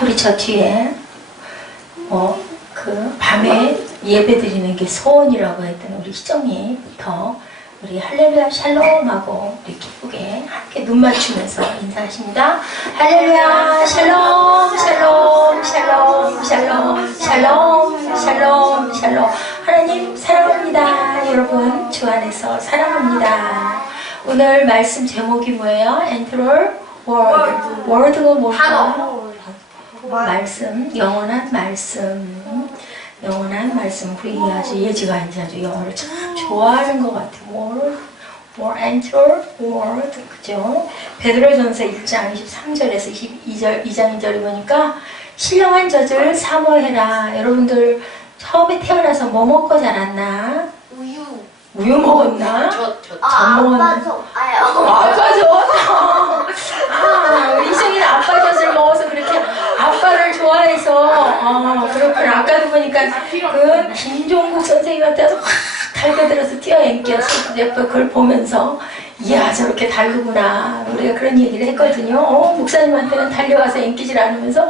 우리 저 뒤에 그 밤에 예배 드리는 게 소원이라고 했던 우리 희정이부터 우리 할렐루야 샬롬하고 우리 기쁘게 함께 눈 맞추면서 인사하십니다. 할렐루야 샬롬 샬롬 샬롬 샬롬 샬롬 샬롬 샬롬. 하나님 사랑합니다. 여러분 주 안에서 사랑합니다. 오늘 말씀 제목이 뭐예요? 엔트롤 월드. 월드가 뭘까? 말씀, 영원한 말씀. 영원한 말씀. 우리 아주 예지가 아주 영어를 참 좋아하는 것 같아요. Word, enter, word. 그죠? 베드로전서 1장 23절에서 2장 2절에 보니까 신령한 젖을 사모해라. 여러분들 처음에 태어나서 뭐 먹고 자랐나? 우유 먹었나? 젖 먹었나? 아빠 젖? 우리 희정이는 아빠 젖을 먹어서 그렇게 아빠를 좋아해서 그렇구나. 아까도 보니까 그 김종국 선생님한테 확 달겨들어서 뛰어앵겼어. 그걸 보면서 이야 저렇게 다르구나. 우리가 그런 얘기를 했거든요. 목사님한테는 달려와서 앵기질 않으면서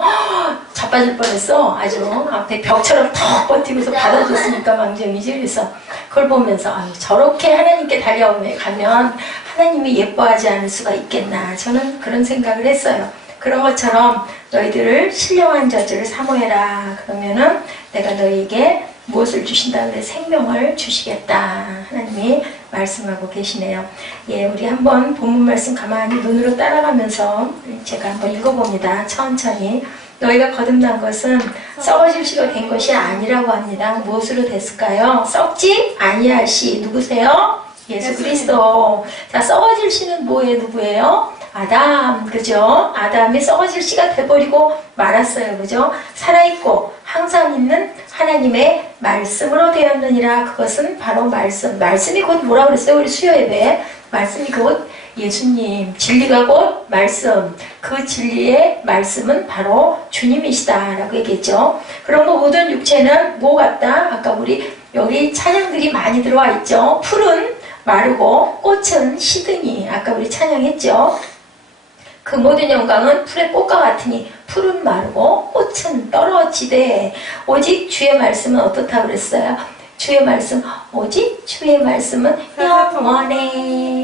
자빠질 뻔했어. 아주 앞에 벽처럼 턱 버티고서 받아줬으니까 망정이지. 그래서 그걸 보면서 저렇게 하나님께 달려가면 하나님이 예뻐하지 않을 수가 있겠나. 저는 그런 생각을 했어요. 그런 것처럼 너희들을 신령한 젖을 사모해라. 그러면은 내가 너희에게 무엇을 주신다 그래? 생명을 주시겠다. 하나님이 말씀하고 계시네요. 예, 우리 한번 본문 말씀 가만히 눈으로 따라가면서 제가 한번 읽어봅니다. 천천히. 너희가 거듭난 것은 썩어질 시로 된 것이 아니라고 합니다. 무엇으로 됐을까요? 썩지 아니할 시. 누구세요? 예수 그리스도. 자, 썩어질 시는 뭐예요? 누구예요? 아담. 그죠? 아담이 썩어질 시가 돼버리고 말았어요. 그죠? 살아있고 항상 있는 하나님의 말씀으로 되었느니라. 그것은 바로 말씀. 말씀이 곧 뭐라 그랬어요? 우리 수요 예배. 말씀이 곧 예수님. 진리가 곧 말씀. 그 진리의 말씀은 바로 주님이시다라고 얘기했죠. 그런 거 모든 육체는 뭐 같다? 아까 우리 여기 찬양들이 많이 들어와 있죠. 풀은 마르고 꽃은 시드니. 아까 우리 찬양했죠. 그 모든 영광은 풀의 꽃과 같으니 풀은 마르고 꽃은 떨어지되 오직 주의 말씀은 어떻다고 그랬어요? 주의 말씀, 오직 주의 말씀은 영원해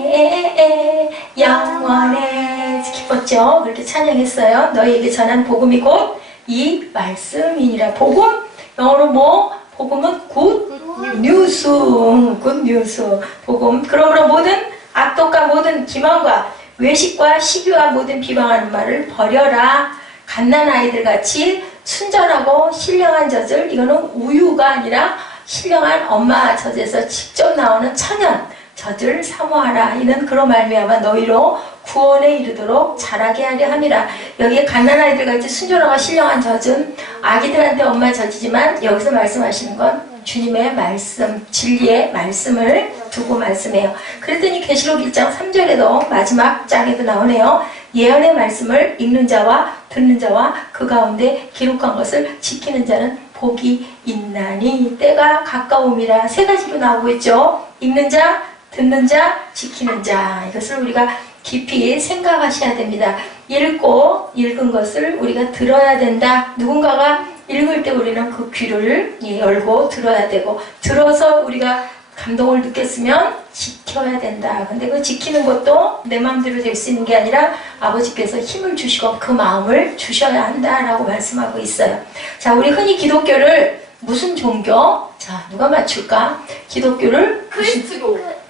영원해. 기뻤죠? 그렇게 찬양했어요. 너희에게 전한 복음이 곧 이 말씀이니라. 복음, 영어로 뭐? 복음은 굿 뉴스. 굿 뉴스. 복음. 그러므로 모든 악독과 모든 기만과 외식과 시기와 모든 비방하는 말을 버려라. 갓난아이들 같이 순전하고 신령한 젖을, 이거는 우유가 아니라 신령한 엄마 젖에서 직접 나오는 천연 젖을 사모하라. 이는 그로 말미암아 너희로 구원에 이르도록 자라게 하려 함이라. 여기에 갓난아이들 같이 순전하고 신령한 젖은 아기들한테 엄마 젖이지만 여기서 말씀하시는 건 주님의 말씀, 진리의 말씀을 두고 말씀해요. 그랬더니 계시록 1장 3절에도 마지막 장에도 나오네요. 예언의 말씀을 읽는 자와 듣는 자와 그 가운데 기록한 것을 지키는 자는 복이 있나니 때가 가까움이라. 세 가지로 나오고 있죠. 읽는 자, 듣는 자, 지키는 자. 이것을 우리가 깊이 생각하셔야 됩니다. 읽은 것을 우리가 들어야 된다. 누군가가 읽을 때 우리는 그 귀를 열고 들어야 되고, 들어서 우리가 감동을 느꼈으면 지켜야 된다. 근데 그 지키는 것도 내 마음대로 될 수 있는 게 아니라 아버지께서 힘을 주시고 그 마음을 주셔야 한다라고 말씀하고 있어요. 자, 우리 흔히 기독교를 무슨 종교? 자, 누가 맞출까? 기독교를 크리스트교.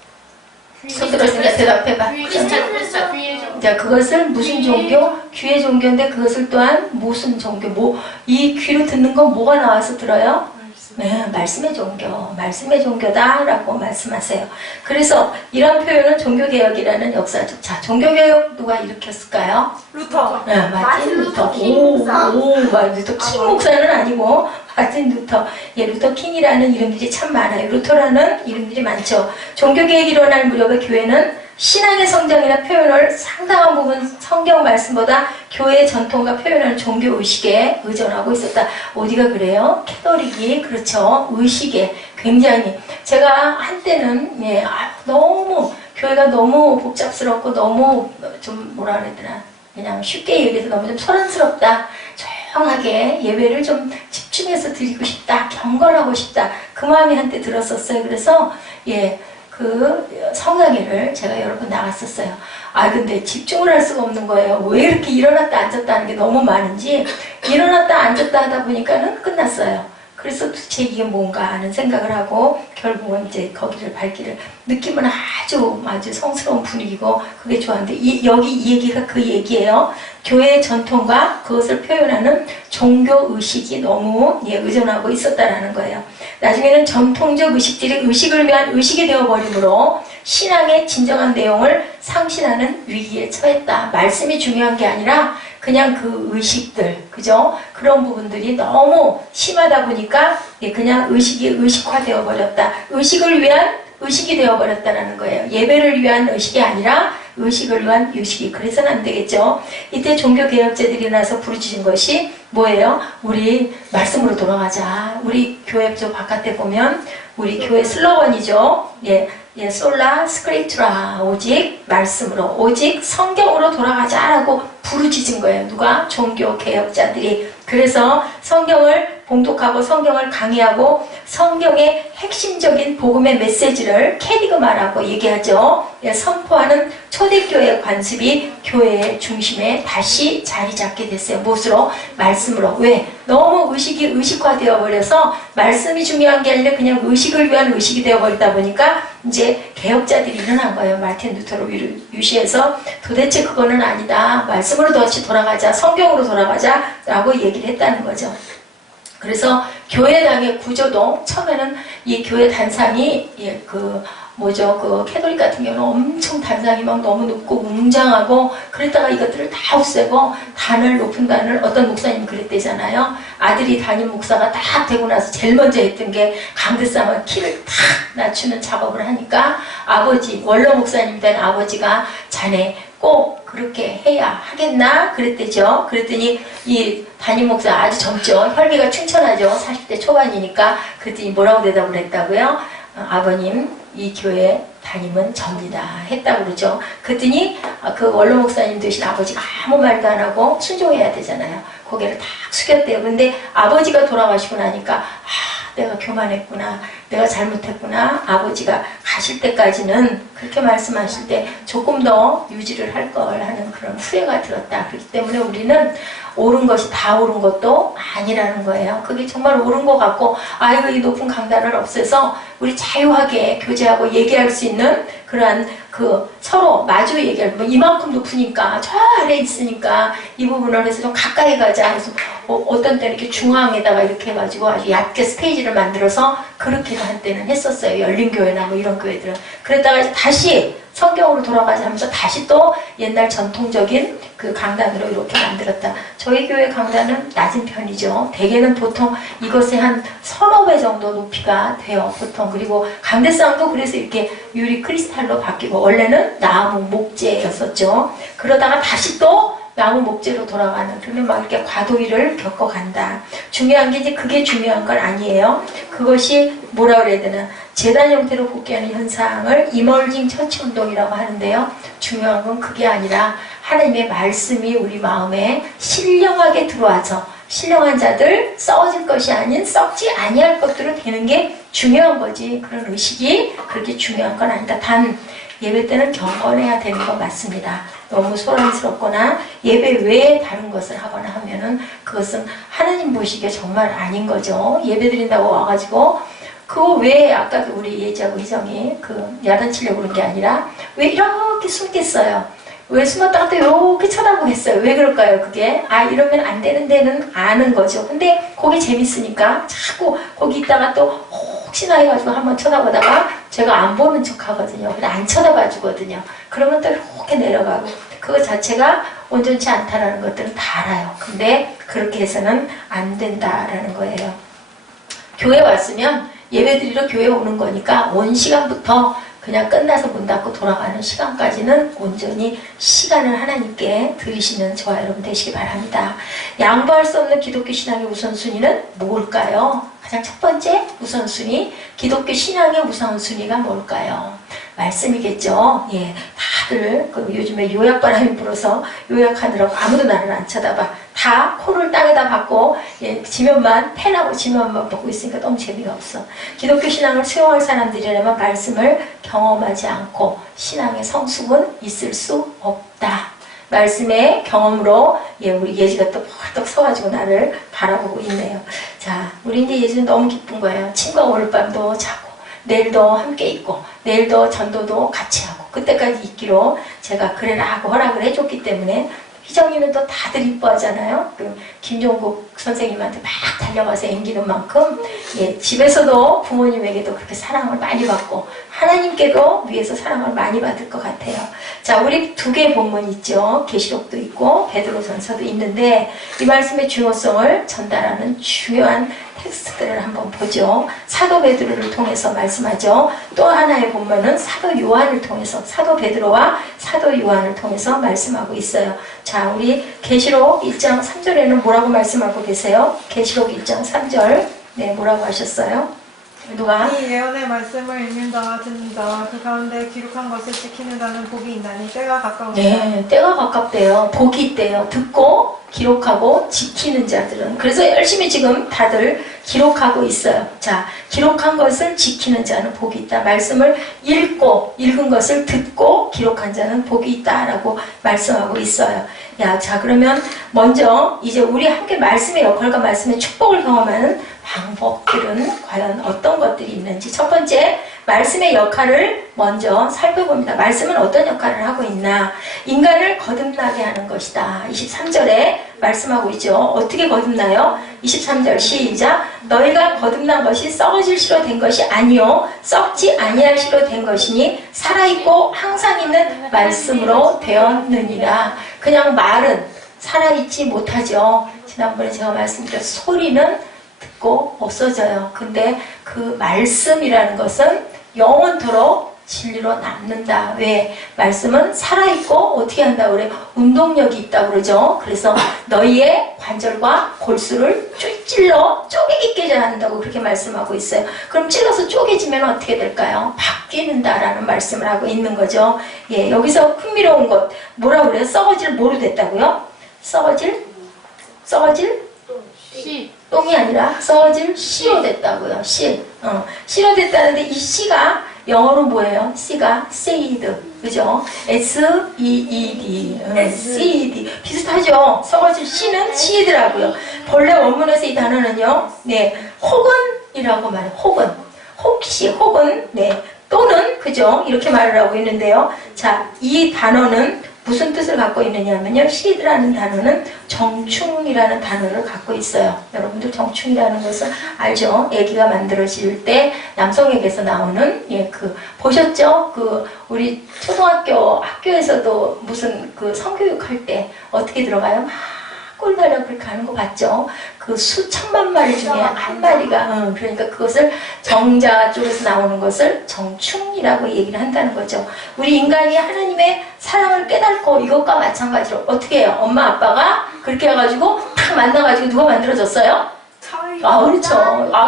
손 들었으니까 대답해봐. 자, 그것을 무슨 종교? 귀의 종교인데 그것을 또한 무슨 종교? 이 귀로 듣는 건 뭐가 나와서 들어요? 네, 말씀의 종교. 말씀의 종교다라고 말씀하세요. 그래서 이런 표현은 종교개혁이라는 역사적. 자, 종교개혁 누가 일으켰을까요? 루터. 네, 마틴 루터. 루터 킹 목사는 아니고 마틴 루터. 예, 루터 킹이라는 이름들이 참 많아요. 루터라는 이름들이 많죠. 종교개혁이 일어날 무렵에 교회는 신앙의 성장이나 표현을 상당한 부분 성경 말씀보다 교회의 전통과 표현하는 종교의식에 의존하고 있었다. 어디가 그래요? 캐톨릭이 그렇죠. 의식에 굉장히. 제가 한때는 너무 교회가 너무 복잡스럽고 너무 좀 뭐라 그래야 되나, 그냥 쉽게 얘기해서 너무 좀 소란스럽다. 조용하게 예배를 좀 집중해서 드리고 싶다, 경건하고 싶다, 그 마음이 한때 들었었어요. 그래서 그 성당회를 제가 여러 번 나갔었어요. 근데 집중을 할 수가 없는 거예요. 왜 이렇게 일어났다 앉았다 하는 게 너무 많은지, 일어났다 앉았다 하다 보니까는 끝났어요. 그래서 도대체 이게 뭔가 하는 생각을 하고 결국은 이제 거기를 발길을, 느낌은 아주 성스러운 분위기고 그게 좋았는데, 여기 이 얘기가 그 얘기예요. 교회의 전통과 그것을 표현하는 종교 의식이 너무 의존하고 있었다라는 거예요. 나중에는 전통적 의식들이 의식을 위한 의식이 되어버림으로 신앙의 진정한 내용을 상실하는 위기에 처했다. 말씀이 중요한 게 아니라 그냥 그 의식들, 그죠? 그런 부분들이 너무 심하다 보니까 그냥 의식이 의식화되어 버렸다. 의식을 위한 의식이 되어버렸다는 거예요. 예배를 위한 의식이 아니라 의식을 위한 의식이. 그래서는 안 되겠죠. 이때 종교개혁자들이 나서 부르짖은 것이 뭐예요? 우리 말씀으로 돌아가자. 우리 교회 저 바깥에 보면 우리 교회 슬로건이죠. 솔라 스크립투라, 오직 말씀으로, 오직 성경으로 돌아가자라고 부르짖은 거예요. 누가? 종교개혁자들이. 그래서 성경을 봉독하고 성경을 강의하고 성경의 핵심적인 복음의 메시지를 캐리그마라고 얘기하죠. 선포하는 초대교회 관습이 교회의 중심에 다시 자리 잡게 됐어요. 무엇으로? 말씀으로. 왜? 너무 의식이 의식화되어 버려서 말씀이 중요한 게 아니라 그냥 의식을 위한 의식이 되어버리다 보니까 이제 개혁자들이 일어난 거예요. 마틴 루터를 유시해서 도대체 그거는 아니다. 말씀으로 다시 돌아가자. 성경으로 돌아가자 라고 얘기를 했다는 거죠. 그래서 교회당의 구조도 처음에는 이 교회 단상이 그 캐톨릭 같은 경우는 엄청 단상이 막 너무 높고 웅장하고, 그랬다가 이것들을 다 없애고 높은 단을 어떤 목사님이 그랬대잖아요. 아들이 담임 목사가 딱 되고 나서 제일 먼저 했던 게 강대상을 키를 탁 낮추는 작업을 하니까 원로 목사님 된 아버지가 자네 꼭 그렇게 해야 하겠나? 그랬대죠. 그랬더니 이 담임 목사 아주 젊죠. 혈기가 충천하죠. 40대 초반이니까. 그랬더니 뭐라고 대답을 했다고요? 아버님, 이 교회 담임은 접니다. 했다고 그러죠. 그랬더니 그 원로 목사님 되신 아버지가 아무 말도 안 하고 순종해야 되잖아요. 고개를 탁 숙였대요. 근데 아버지가 돌아가시고 나니까 내가 교만했구나, 내가 잘못했구나, 아버지가 가실 때까지는 그렇게 말씀하실 때 조금 더 유지를 할 걸 하는 그런 후회가 들었다. 그렇기 때문에 우리는 옳은 것이 다 옳은 것도 아니라는 거예요. 그게 정말 옳은 것 같고, 이거 이 높은 강단을 없애서 우리 자유하게 교제하고 얘기할 수 있는 그러한 서로 마주 얘기할, 이만큼 높으니까 저 아래 있으니까 이 부분을 해서 좀 가까이 가자. 그래서 어떤 때는 이렇게 중앙에다가 이렇게 해가지고 아주 얕게 스테이지를 만들어서 그렇게도 한때는 했었어요. 열린교회나 이런 교회들은. 그랬다가 다시 성경으로 돌아가자 하면서 다시 또 옛날 전통적인 그 강단으로 이렇게 만들었다. 저희 교회 강단은 낮은 편이죠. 대개는 보통 이것의 한 서너 배 정도 높이가 돼요. 보통. 그리고 강대상도 그래서 이렇게 유리 크리스탈로 바뀌고, 원래는 나무 목재였었죠. 그러다가 다시 또 나무 목재로 돌아가는, 그러면 막 이렇게 과도기를 겪어간다. 중요한 게 이제 그게 중요한 건 아니에요. 그것이 뭐라 그래야 되나, 재단 형태로 복귀하는 현상을 이멀징 처치 운동이라고 하는데요. 중요한 건 그게 아니라 하나님의 말씀이 우리 마음에 신령하게 들어와서 신령한 자들, 썩어질 것이 아닌 썩지 아니할 것들로 되는 게 중요한 거지. 그런 의식이 그렇게 중요한 건 아니다. 단 예배 때는 경건해야 되는 건 맞습니다. 너무 소란스럽거나 예배 외에 다른 것을 하거나 하면은 그것은 하나님 보시기에 정말 아닌 거죠. 예배 드린다고 와가지고 그거 왜 아까도 우리 예지하고 희정이 야단치려고 그런 게 아니라 왜 이렇게 숨겠어요? 왜 숨었다가 또 이렇게 쳐다보겠어요? 왜 그럴까요? 그게 이러면 안 되는 데는 아는 거죠. 근데 거기 재밌으니까 자꾸 거기 있다가 또 혹시나 해가지고 한번 쳐다보다가 제가 안 보는 척 하거든요. 근데 안 쳐다봐 주거든요. 그러면 또 이렇게 내려가고, 그거 자체가 온전치 않다라는 것들은 다 알아요. 근데 그렇게 해서는 안 된다라는 거예요. 교회 왔으면 예배드리러 교회 오는 거니까 온 시간부터 그냥 끝나서 문 닫고 돌아가는 시간까지는 온전히 시간을 하나님께 드리시는 저와 여러분 되시기 바랍니다. 양보할 수 없는 기독교 신앙의 우선순위는 뭘까요? 가장 첫 번째 우선순위, 기독교 신앙의 우선순위가 뭘까요? 말씀이겠죠. 예, 다들 그 요즘에 요약바람이 불어서 요약하느라고 아무도 나를 안 쳐다봐. 다 코를 땅에다 박고 예, 지면만 펜하고 지면만 보고 있으니까 너무 재미가 없어. 기독교 신앙을 수용할 사람들이라면 말씀을 경험하지 않고 신앙의 성숙은 있을 수 없다. 말씀의 경험으로 예, 우리 예지가 또 벌떡 서가지고 나를 바라보고 있네요. 자, 우리 이제 예지는 너무 기쁜 거예요. 친구가 오늘 밤도 자고 내일도 함께 있고 내일도 전도도 같이 하고 그때까지 있기로 제가 그래라 하고 허락을 해줬기 때문에 희정이는 또 다들 이뻐하잖아요. 그 김종국 선생님한테 막 달려가서 앵기는 만큼 예, 집에서도 부모님에게도 그렇게 사랑을 많이 받고 하나님께도 위에서 사랑을 많이 받을 것 같아요. 자, 우리 두 개의 본문 있죠. 계시록도 있고 베드로전서도 있는데 이 말씀의 중요성을 전달하는 중요한 텍스트들을 한번 보죠. 사도 베드로를 통해서 말씀하죠. 또 하나의 본문은 사도 요한을 통해서 사도 베드로와 사도 요한을 통해서 말씀하고 있어요. 자, 우리 계시록 1장 3절에는 뭐라고 말씀하고 계세요? 계시록 1장 3절 네, 뭐라고 하셨어요? 누가? 이 예언의 말씀을 읽는 자와 듣는 자와 그 가운데 기록한 것을 지키는 자는 복이 있나니 때가 가까우니라. 네, 때가 가깝대요. 복이 있대요. 듣고 기록하고 지키는 자들은. 그래서 열심히 지금 다들 기록하고 있어요. 자, 기록한 것을 지키는 자는 복이 있다. 말씀을 읽고 읽은 것을 듣고 기록한 자는 복이 있다라고 말씀하고 있어요. 야, 자, 그러면 먼저 이제 우리 함께 말씀의 역할과 말씀의 축복을 경험하는 방법들은 과연 어떤 것들이 있는지 첫 번째 말씀의 역할을 먼저 살펴봅니다. 말씀은 어떤 역할을 하고 있나? 인간을 거듭나게 하는 것이다. 23절에 말씀하고 있죠. 어떻게 거듭나요? 23절 시작. 너희가 거듭난 것이 썩어질 시로 된 것이 아니요 썩지 아니할 시로 된 것이니 살아있고 항상 있는 말씀으로 되었느니라. 그냥 말은 살아있지 못하죠. 지난번에 제가 말씀드린 소리는 듣고 없어져요. 근데 그 말씀이라는 것은 영원토록 진리로 남는다. 왜? 말씀은 살아있고 어떻게 한다 그래? 운동력이 있다고 그러죠. 그래서 너희의 관절과 골수를 찔러 쪼개게 깨져 한다고 그렇게 말씀하고 있어요. 그럼 찔러서 쪼개지면 어떻게 될까요? 바뀌는다라는 말씀을 하고 있는 거죠. 예, 여기서 흥미로운 것 뭐라고 그래요? 썩어질 뭐로 됐다고요? 썩어질? 씨. 똥이 아니라 썩어질 씨로 됐다고요. 씨. 씨로 됐다는데 이 씨가 영어로 뭐예요? 씨가 seed. 그죠? S-E-E-D. seed. 비슷하죠? 썩어질 씨는 seed라고요. 본래 원문에서 이 단어는요. 네. 혹은이라고 말해요. 혹은. 혹시, 혹은, 네. 또는, 그죠? 이렇게 말을 하고 있는데요. 자, 이 단어는 무슨 뜻을 갖고 있느냐면요. seed라는 단어는 정충이라는 단어를 갖고 있어요. 여러분들 정충이라는 것을 알죠? 아기가 만들어질 때 남성에게서 나오는 예, 그 보셨죠? 그 우리 초등학교 학교에서도 무슨 그 성교육할 때 어떻게 들어가요? 막 꼴달려 그렇게 하는 거 봤죠? 그 수천만 마리 중에 한 마리가 그러니까 그것을 정자 쪽에서 나오는 것을 정충이라고 얘기를 한다는 거죠. 우리 인간이 하나님의 사랑을 깨닫고 이것과 마찬가지로 어떻게 해요? 엄마 아빠가 그렇게 해가지고 탁 만나가지고 누가 만들어졌어요?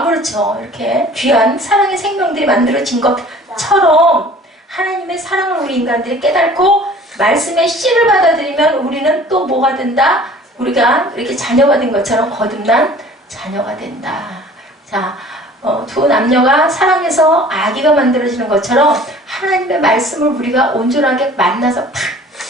그렇죠. 이렇게 귀한 사랑의 생명들이 만들어진 것처럼 하나님의 사랑을 우리 인간들이 깨닫고 말씀의 씨를 받아들이면 우리는 또 뭐가 된다? 우리가 이렇게 자녀가 된 것처럼 거듭난 자녀가 된다. 자, 두 남녀가 사랑해서 아기가 만들어지는 것처럼 하나님의 말씀을 우리가 온전하게 만나서 팍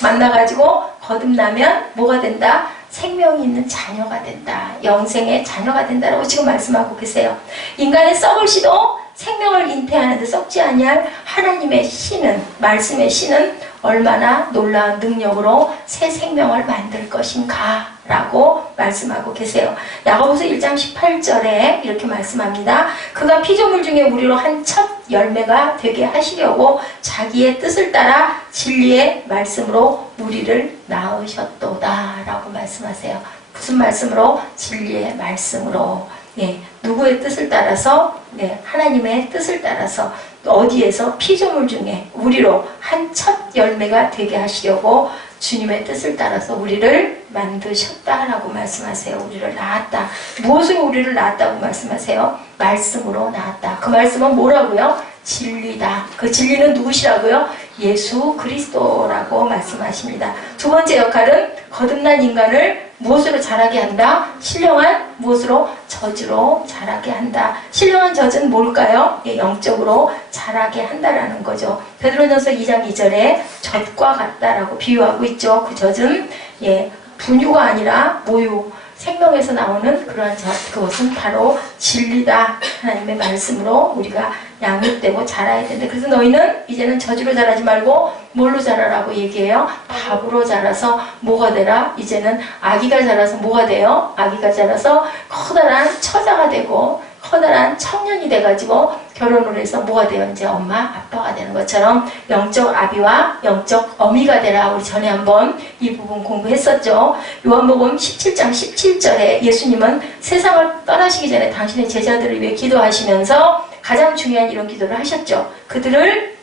만나가지고 거듭나면 뭐가 된다? 생명이 있는 자녀가 된다. 영생의 자녀가 된다라고 지금 말씀하고 계세요. 인간의 썩을 씨도 생명을 잉태하는데 썩지 아니할 하나님의 씨는 말씀의 씨는 얼마나 놀라운 능력으로 새 생명을 만들 것인가 라고 말씀하고 계세요. 야고보서 1장 18절에 이렇게 말씀합니다. 그가 피조물 중에 우리로 한 첫 열매가 되게 하시려고 자기의 뜻을 따라 진리의 말씀으로 우리를 낳으셨도다 라고 말씀하세요. 무슨 말씀으로? 진리의 말씀으로. 네, 누구의 뜻을 따라서? 네, 하나님의 뜻을 따라서 어디에서 피조물 중에 우리로 한 첫 열매가 되게 하시려고 주님의 뜻을 따라서 우리를 만드셨다라고 말씀하세요. 우리를 낳았다. 무엇으로 우리를 낳았다고 말씀하세요? 말씀으로 낳았다. 그 말씀은 뭐라고요? 진리다. 그 진리는 누구시라고요? 예수 그리스도라고 말씀하십니다. 두 번째 역할은 거듭난 인간을 무엇으로 자라게 한다? 신령한 무엇으로? 저주로 자라게 한다. 신령한 저주는 뭘까요? 예, 영적으로 자라게 한다라는 거죠. 베드로전서 2장 2절에 젖과 같다라고 비유하고 있죠. 그 젖은 예, 분유가 아니라 모유, 생명에서 나오는 그러한 젖, 그것은 바로 진리다. 하나님의 말씀으로 우리가 양육되고 자라야 된다. 그래서 너희는 이제는 저주로 자라지 말고 뭘로 자라라고 얘기해요? 밥으로 자라서 뭐가 되라? 이제는 아기가 자라서 뭐가 돼요? 아기가 자라서 커다란 처자가 되고 커다란 청년이 돼가지고 결혼을 해서 뭐가 돼요? 이제 엄마, 아빠가 되는 것처럼 영적 아비와 영적 어미가 되라. 우리 전에 한번 이 부분 공부했었죠. 요한복음 17장 17절에 예수님은 세상을 떠나시기 전에 당신의 제자들을 위해 기도하시면서 가장 중요한 이런 기도를 하셨죠. 그들을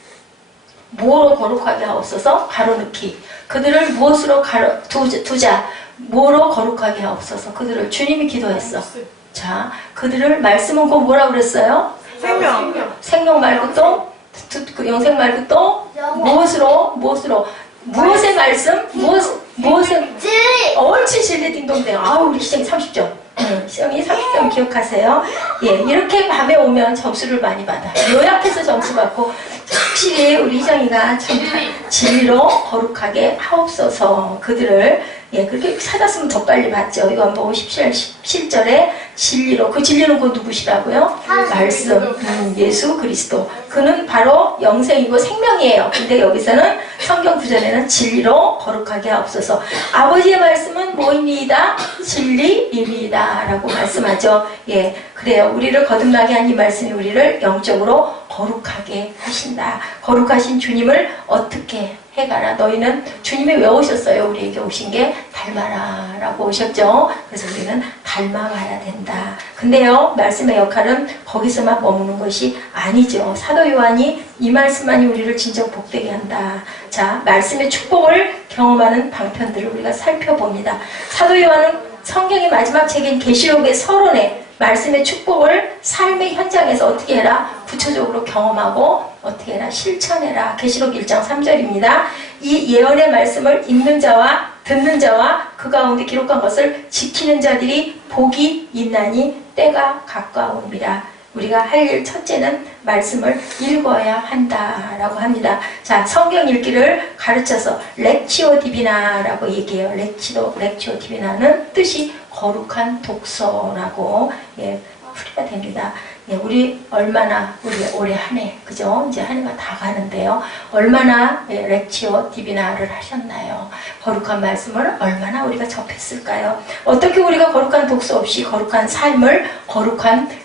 뭐로 거룩하게 하옵소서? 가로넣기. 그들을 무엇으로 두자? 뭐로 거룩하게 하옵소서? 그들을 주님이 기도했어. 자, 그들을 말씀은 곧 뭐라 그랬어요? 생명 말고 또 그 영생 말고 또 무엇으로 무엇의 말씀 무엇의 옳지 진리 딩동댕. 아우 우리 시장이 30점. 시장이 30점 기억하세요. 예, 이렇게 밤에 오면 점수를 많이 받아. 요약해서 점수 받고 확실히 우리 희정이가 참 진리로 거룩하게 하옵소서. 그들을 예, 그렇게 찾았으면 더 빨리 받죠. 요한복음 17절에 진리로, 그 진리는 곧 누구시라고요? 말씀, 예수 그리스도. 그는 바로 영생이고 생명이에요. 근데 여기서는 성경 구절에는 진리로 거룩하게 하옵소서. 아버지의 말씀은 뭐입니다? 진리입니다. 라고 말씀하죠. 예, 그래요. 우리를 거듭나게 한 이 말씀이 우리를 영적으로 거룩하게 하신다. 거룩하신 주님을 어떻게 해가라. 너희는 주님이 왜 오셨어요? 우리에게 오신 게 닮아라 라고 오셨죠. 그래서 우리는 닮아가야 된다. 근데요, 말씀의 역할은 거기서만 머무는 것이 아니죠. 사도 요한이 이 말씀만이 우리를 진정 복되게 한다. 자, 말씀의 축복을 경험하는 방편들을 우리가 살펴봅니다. 사도 요한은 성경의 마지막 책인 계시록의 서론에 말씀의 축복을 삶의 현장에서 어떻게 해라? 구체적으로 경험하고 어떻게 해라? 실천해라. 계시록 1장 3절입니다. 이 예언의 말씀을 읽는 자와 듣는 자와 그 가운데 기록한 것을 지키는 자들이 복이 있나니 때가 가까우니라. 우리가 할 일 첫째는 말씀을 읽어야 한다라고 합니다. 자, 성경 읽기를 가르쳐서 렉치오 디비나라고 얘기해요. 렉치오 디비나는 뜻이 거룩한 독서라고 예, 풀이가 됩니다. 예, 우리 얼마나 우리 올해 한 해 그죠? 이제 한 해가 다 가는데요. 얼마나 예, 렉치오 디비나를 하셨나요? 거룩한 말씀을 얼마나 우리가 접했을까요? 어떻게 우리가 거룩한 독서 없이 거룩한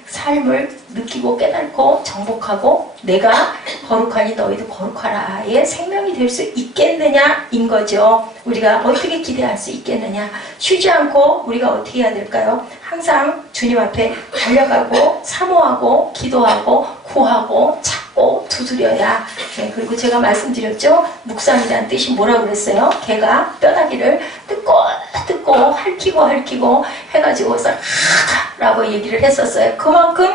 삶을 느끼고 깨닫고 정복하고 내가 거룩하니 너희도 거룩하라의 생명이 될 수 있겠느냐인 거죠. 우리가 어떻게 기대할 수 있겠느냐. 쉬지 않고 우리가 어떻게 해야 될까요? 항상 주님 앞에 달려가고 사모하고 기도하고 구하고 찾고 두드려야. 네, 그리고 제가 말씀드렸죠. 묵상이라는 뜻이 뭐라고 그랬어요? 개가 뼈다귀를 뜯고 핥히고 해가지고서 라고 얘기를 했었어요. 그만큼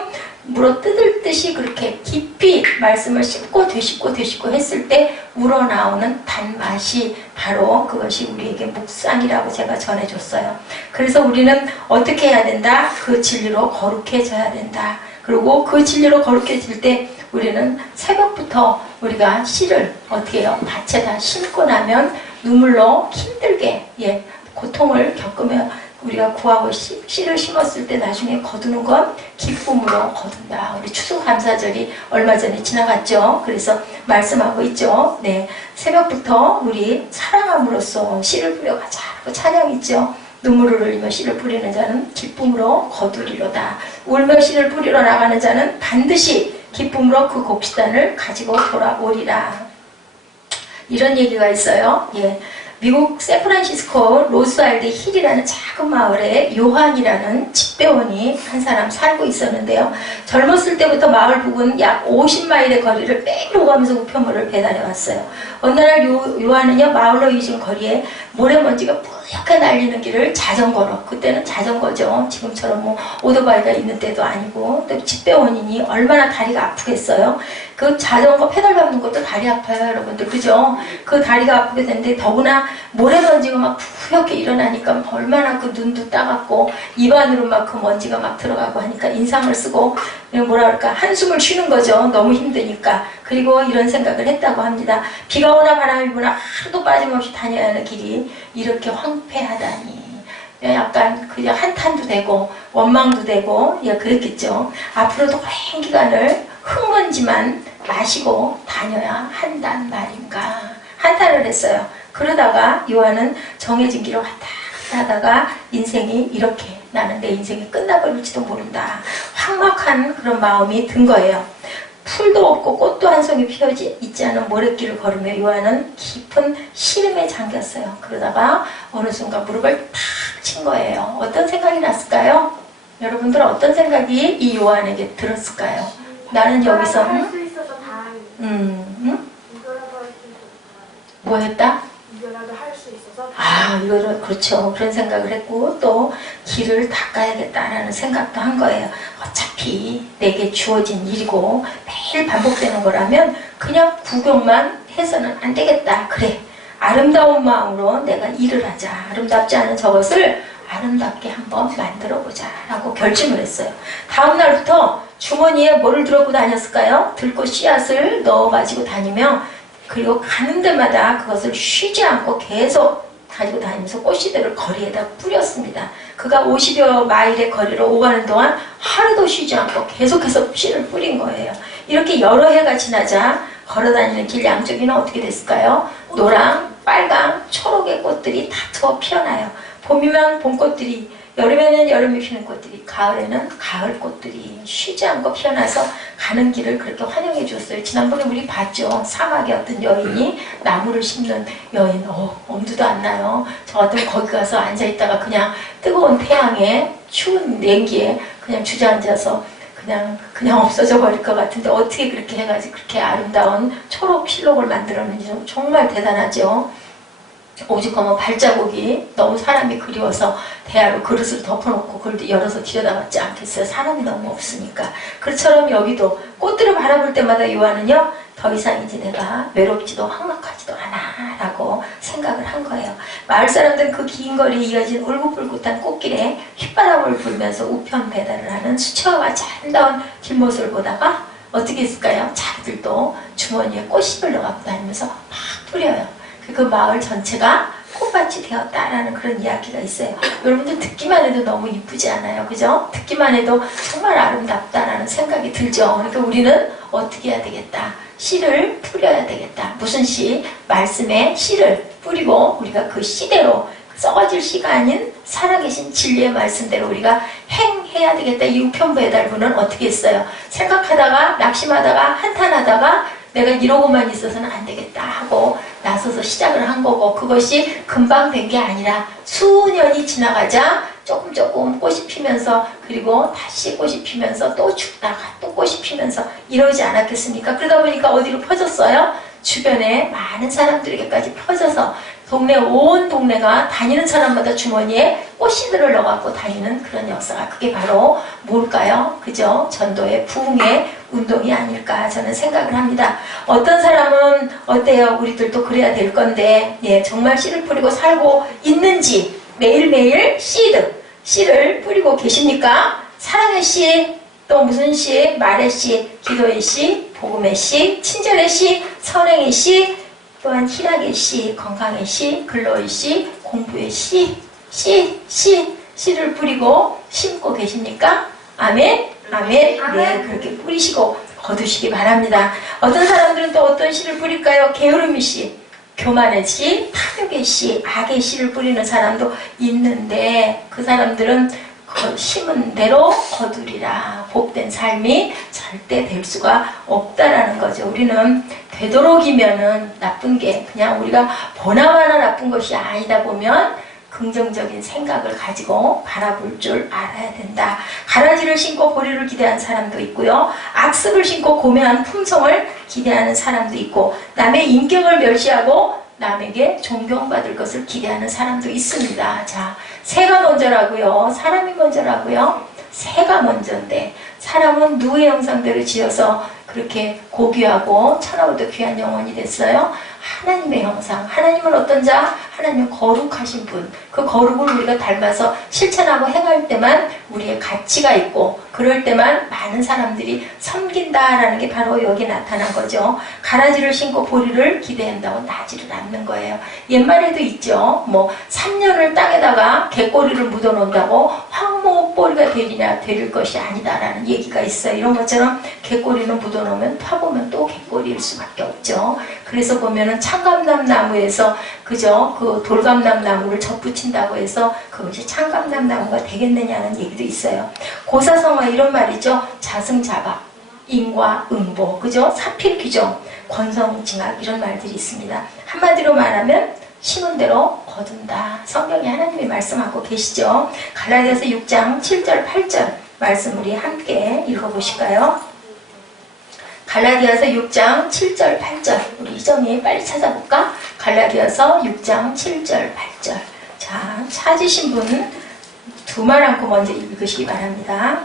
물어 뜯을듯이 그렇게 깊이 말씀을 씹고 되씹고 했을 때 우러나오는 단맛이 바로 그것이 우리에게 묵상이라고 제가 전해줬어요. 그래서 우리는 어떻게 해야 된다? 그 진리로 거룩해져야 된다. 그리고 그 진리로 거룩해질 때 우리는 새벽부터 우리가 씨를 어떻게 해요? 밭에다 심고 나면 눈물로 힘들게 예, 고통을 겪으며 우리가 구하고 씨를 심었을 때 나중에 거두는 건 기쁨으로 거둔다. 우리 추수감사절이 얼마 전에 지나갔죠. 그래서 말씀하고 있죠. 네, 새벽부터 우리 사랑함으로써 씨를 뿌려가자. 찬양 있죠. 눈물을 흘리며 씨를 뿌리는 자는 기쁨으로 거두리로다. 울며 씨를 뿌리러 나가는 자는 반드시 기쁨으로 그 곡식단을 가지고 돌아오리라. 이런 얘기가 있어요. 예. 미국 샌프란시스코 로스알드 힐이라는 작은 마을에 요한이라는 집배원이 한 사람 살고 있었는데요. 젊었을 때부터 마을 부근 약 50마일의 거리를 매일 오가면서 우편물을 배달해 왔어요. 어느 날 요한은요, 마을로 이어진 거리에 모래먼지가 뿌옇게 날리는 길을 자전거로, 그때는 자전거죠. 지금처럼 뭐 오토바이가 있는 때도 아니고, 또 집배원이니 얼마나 다리가 아프겠어요. 그 자전거 페달 밟는 것도 다리 아파요, 여러분들. 그죠? 그 다리가 아프게 되는데, 더구나 모래먼지가 막 뿌옇게 일어나니까 얼마나 그 눈도 따갑고 입안으로 막 그 먼지가 막 들어가고 하니까 인상을 쓰고 뭐라 그럴까, 한숨을 쉬는 거죠. 너무 힘드니까. 그리고 이런 생각을 했다고 합니다. 비가 오나 바람이 부나 하루도 빠짐없이 다녀야 하는 길이 이렇게 황폐하다니. 약간 그냥 한탄도 되고 원망도 되고, 예, 그랬겠죠. 앞으로도 오랜 기간을 흙먼지만 마시고 다녀야 한단 말인가 한탄을 했어요. 그러다가 요한은 정해진 길을 왔다 갔다 하다가 인생이 이렇게, 나는 내 인생이 끝나버릴지도 모른다, 황막한 그런 마음이 든 거예요. 풀도 없고 꽃도 한 송이 피어지 있지 않은 모래길을 걸으며 요한은 깊은 시름에 잠겼어요. 그러다가 어느 순간 무릎을 탁 친 거예요. 어떤 생각이 났을까요? 여러분들 어떤 생각이 이 요한에게 들었을까요? 나는 여기서 할수 있어서 다행이다. 이거라도 할 수 있어서 뭐 했다? 이거라도 할 수 있어서 이거를, 그렇죠. 그런 생각을 했고, 또 길을 닦아야겠다라는 생각도 한 거예요. 어차피 내게 주어진 일이고 매일 반복되는 거라면 그냥 구경만 해서는 안 되겠다. 그래, 아름다운 마음으로 내가 일을 하자. 아름답지 않은 저것을 아름답게 한번 만들어보자 라고 결심을 했어요. 다음 날부터 주머니에 뭐를 들고 다녔을까요? 들꽃 씨앗을 넣어가지고 다니며, 그리고 가는 데마다 그것을 쉬지 않고 계속 가지고 다니면서 꽃씨들을 거리에다 뿌렸습니다. 그가 50여 마일의 거리를 오가는 동안 하루도 쉬지 않고 계속해서 씨를 뿌린 거예요. 이렇게 여러 해가 지나자 걸어다니는 길 양쪽에는 어떻게 됐을까요? 노랑, 빨강, 초록의 꽃들이 다투어 피어나요. 봄이면 봄꽃들이, 여름에는 여름에 피는 꽃들이, 가을에는 가을 꽃들이 쉬지 않고 피어나서 가는 길을 그렇게 환영해 줬어요. 지난번에 우리 봤죠. 사막에 어떤 여인이 나무를 심는 여인, 엄두도 안 나요. 저 같으면 거기 가서 앉아있다가 그냥 뜨거운 태양에 추운 냉기에 그냥 주저앉아서 그냥 없어져 버릴 것 같은데, 어떻게 그렇게 해가지고 그렇게 아름다운 초록 실록을 만들었는지 정말 대단하죠. 오죽하면 발자국이 너무 사람이 그리워서 대야로 그릇을 덮어놓고 그걸 열어서 들여다봤지 않겠어요. 사람이 너무 없으니까. 그처럼 여기도 꽃들을 바라볼 때마다 요한은요, 더 이상 이제 내가 외롭지도 황막하지도 않아 라고 생각을 한 거예요. 마을 사람들은 그 긴 거리에 이어진 울긋불긋한 꽃길에 휘바람을 불면서 우편 배달을 하는 수채화 같이 아름다운 뒷모습을 보다가 어떻게 했을까요? 자기들도 주머니에 꽃씨를 넣어갖고 다니면서 막 뿌려요. 그 마을 전체가 꽃밭이 되었다라는 그런 이야기가 있어요. 여러분들 듣기만 해도 너무 이쁘지 않아요? 그죠? 듣기만 해도 정말 아름답다라는 생각이 들죠. 그러니까 우리는 어떻게 해야 되겠다? 씨를 뿌려야 되겠다. 무슨 씨? 말씀에 씨를 뿌리고 우리가 그 씨대로, 썩어질 씨가 아닌 살아계신 진리의 말씀대로 우리가 행해야 되겠다. 이 우편 배달부는 어떻게 했어요? 생각하다가, 낙심하다가, 한탄하다가 내가 이러고만 있어서는 안 되겠다 하고 나서서 시작을 한 거고, 그것이 금방 된 게 아니라 수년이 지나가자 조금 꽃이 피면서, 그리고 다시 꽃이 피면서 또 죽다가 또 꽃이 피면서 이러지 않았겠습니까? 그러다 보니까 어디로 퍼졌어요? 주변에 많은 사람들에게까지 퍼져서 온 동네가 다니는 사람마다 주머니에 꽃씨들을 넣어갖고 다니는 그런 역사가, 그게 바로 뭘까요? 그죠? 전도의 부흥의 운동이 아닐까 저는 생각을 합니다. 어떤 사람은 어때요? 우리들도 그래야 될 건데, 예, 정말 씨를 뿌리고 살고 있는지, 매일매일 씨를 뿌리고 계십니까? 사랑의 씨, 또 무슨 씨? 말의 씨, 기도의 씨, 복음의 씨, 친절의 씨, 선행의 씨, 또한 희락의 씨, 건강의 씨, 근로의 씨, 공부의 씨를 뿌리고 심고 계십니까? 아멘? 아멘? 네, 그렇게 뿌리시고 거두시기 바랍니다. 어떤 사람들은 또 어떤 씨를 뿌릴까요? 게으름의 씨, 교만의 씨, 탐욕의 씨, 악의 씨를 뿌리는 사람도 있는데, 그 사람들은 그 심은 대로 거두리라. 복된 삶이 절대 될 수가 없다라는 거죠. 우리는 되도록이면은 나쁜 게 그냥 우리가 보나마나 나쁜 것이 아니다 보면 긍정적인 생각을 가지고 바라볼 줄 알아야 된다. 가라지를 신고 보리를 기대한 사람도 있고요. 악습을 신고 고매한 품성을 기대하는 사람도 있고, 남의 인격을 멸시하고 남에게 존경받을 것을 기대하는 사람도 있습니다. 자, 새가 먼저라고요? 사람이 먼저라고요? 새가 먼저인데, 사람은 누구의 형상대로 지어서 그렇게 고귀하고 천하보다 귀한 영혼이 됐어요? 하나님의 형상. 하나님은 어떤 자? 하나님은 거룩하신 분. 그 거룩을 우리가 닮아서 실천하고 행할 때만 우리의 가치가 있고, 그럴 때만 많은 사람들이 섬긴다라는 게 바로 여기 나타난 거죠. 가라지를 신고 보리를 기대한다고 나지를 않는 거예요. 옛말에도 있죠. 뭐 3년을 땅에다가 개꼬리를 묻어놓는다고 황목보리가 되릴 것이 아니다라는 얘기가 있어요. 이런 것처럼 개꼬리는 묻어놓으면 파보면 또 개꼬리일 수밖에 없죠. 그래서 보면은 창감남 나무에서 그저 그 돌감남 나무를 접붙인다고 해서 그것이 창감남 나무가 되겠느냐는 얘기도 있어요. 고사성어 이런 말이죠. 자승자박, 인과응보, 그죠? 사필규정, 권성징악 이런 말들이 있습니다. 한마디로 말하면 심은 대로 거둔다. 성경에 하나님이 말씀하고 계시죠. 갈라디아서 6장 7절 8절 말씀 우리 함께 읽어보실까요? 갈라디아서 6장 7절 8절 우리 이정희 빨리 찾아볼까? 갈라디아서 6장 7절 8절. 자, 찾으신 분 두 말 않고 먼저 읽으시기 바랍니다.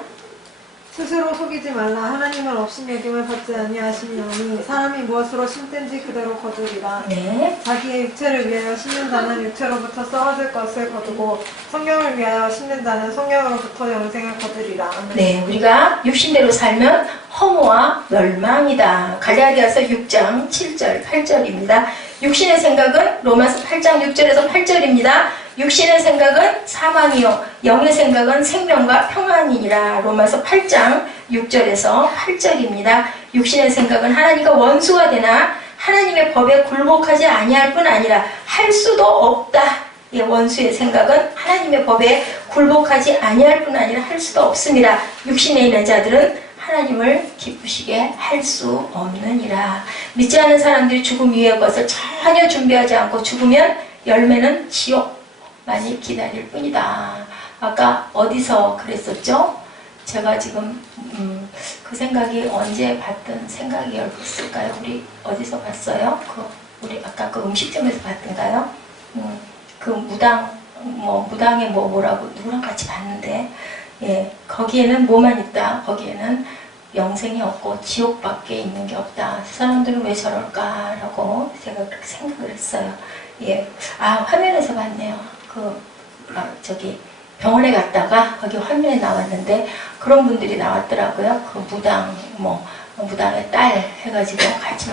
스스로 속이지 말라. 하나님은 없인 여김을 받지 아니하시니 사람이 무엇으로 심든지 그대로 거두리라. 네. 자기의 육체를 위하여 심는 자는 육체로부터 썩어질 것을 거두고 성령을 위하여 심는 자는 성령으로부터 영생을 거두리라. 네, 우리가 육신대로 살면 허무와 멸망이다. 갈라디아서 6장 7절 8절입니다. 육신의 생각은 로마서 8장 6절에서 8절입니다. 육신의 생각은 사망이요 영의 생각은 생명과 평안이니라. 로마서 8장 6절에서 8절입니다. 육신의 생각은 하나님과 원수가 되나 하나님의 법에 굴복하지 아니할 뿐 아니라 할 수도 없다. 예, 원수의 생각은 하나님의 법에 굴복하지 아니할 뿐 아니라 할 수도 없습니다. 육신에 있는 자들은 하나님을 기쁘시게 할 수 없느니라. 믿지 않는 사람들이 죽음 위의 것을 전혀 준비하지 않고 죽으면 열매는 지옥만이 기다릴 뿐이다. 아까 어디서 그랬었죠? 제가 지금 그 생각이 언제 봤던 생각이었을까요? 우리 어디서 봤어요? 우리 아까 그 음식점에서 봤던가요? 그 무당에 뭐라고 누구랑 같이 봤는데, 예, 거기에는 뭐만 있다. 거기에는 영생이 없고 지옥밖에 있는 게 없다. 사람들은 왜 저럴까라고 제가 그렇게 생각을 했어요. 예, 아 화면에서 봤네요. 저기 병원에 갔다가 거기 화면에 나왔는데 그런 분들이 나왔더라고요. 그 무당의 딸 해가지고 같이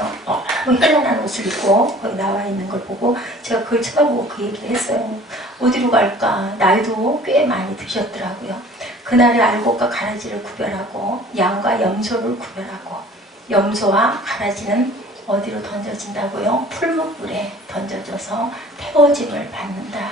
현란한 옷을 입고 거기 나와 있는 걸 보고 제가 그걸 쳐다보고 그 얘기를 했어요. 어디로 갈까? 나이도 꽤 많이 드셨더라고요. 그날의 알곡과 가라지를 구별하고 양과 염소를 구별하고, 염소와 가라지는 어디로 던져진다고요? 풀무불에 던져져서 태워짐을 받는다.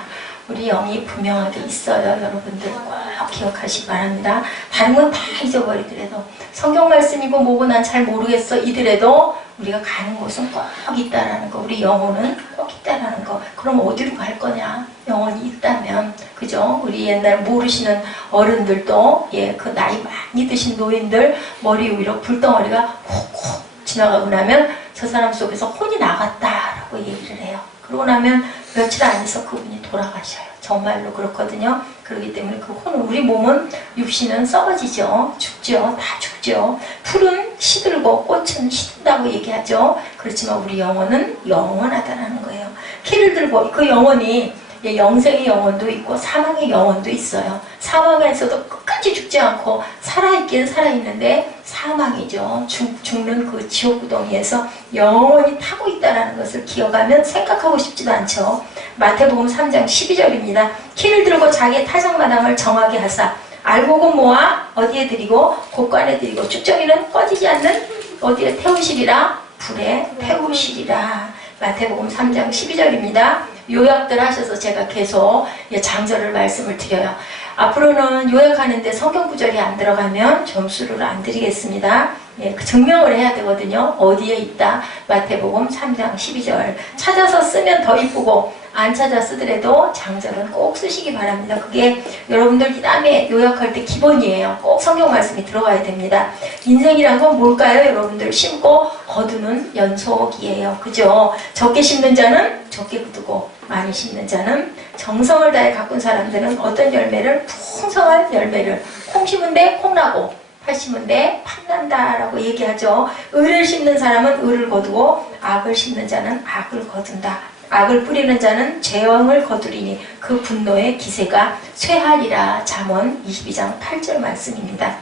우리 영이 분명하게 있어요. 여러분들 꼭 기억하시기 바랍니다. 다른 건 다 잊어버리더라도 성경 말씀이고 뭐고 난 잘 모르겠어 이더라도 우리가 가는 곳은 꼭 있다라는 거, 우리 영혼은 꼭 있다라는 거. 그럼 어디로 갈 거냐? 영혼이 있다면, 그죠? 우리 옛날 모르시는 어른들도, 예, 그 나이 많이 드신 노인들 머리 위로 불덩어리가 훅훅 지나가고 나면 저 사람 속에서 혼이 나갔다라고 얘기를 해요. 그러고 나면 며칠 안에서 그분이 돌아가셔요. 정말로 그렇거든요. 그렇기 때문에 그 혼은, 우리 몸은, 육신은 썩어지죠. 죽죠. 다 죽죠. 풀은 시들고 꽃은 시든다고 얘기하죠. 그렇지만 우리 영혼은 영원하다는 거예요. 키를 들고 그 영혼이, 영생의 영혼도 있고 사망의 영혼도 있어요. 사망에서도 끝까지 죽지 않고 살아있기는 살아있는데 사망이죠. 죽는 그 지옥구덩이에서 영원히 타고 있다는 것을 기억하면 생각하고 싶지도 않죠. 마태복음 3장 12절입니다. 키를 들고 자기의 타작마당을 정하게 하사 알곡은 모아 어디에 드리고 곳간에 드리고 쭉정이는 꺼지지 않는 어디에 태우시리라? 불에 태우시리라. 마태복음 3장 12절입니다. 요약들 하셔서 제가 계속 장절을 말씀을 드려요. 앞으로는 요약하는데 성경 구절이 안 들어가면 점수를 안 드리겠습니다. 그 증명을 해야 되거든요. 어디에 있다. 마태복음 3장 12절. 찾아서 쓰면 더 이쁘고 안 찾아 쓰더라도 장절은 꼭 쓰시기 바랍니다. 그게 여러분들 그 다음에 요약할 때 기본이에요. 꼭 성경 말씀이 들어가야 됩니다. 인생이란 건 뭘까요? 여러분들 심고 거두는 연속이에요. 그죠? 적게 심는 자는 적게 거두고 많이 심는 자는 정성을 다해 가꾼 사람들은 어떤 열매를 풍성한 열매를 콩 심은데 콩 나고 팥 심은데 팥 난다라고 얘기하죠. 의를 심는 사람은 의를 거두고 악을 심는 자는 악을 거둔다. 악을 뿌리는 자는 죄왕을 거두리니 그 분노의 기세가 쇠하리라. 잠언 22장 8절 말씀입니다.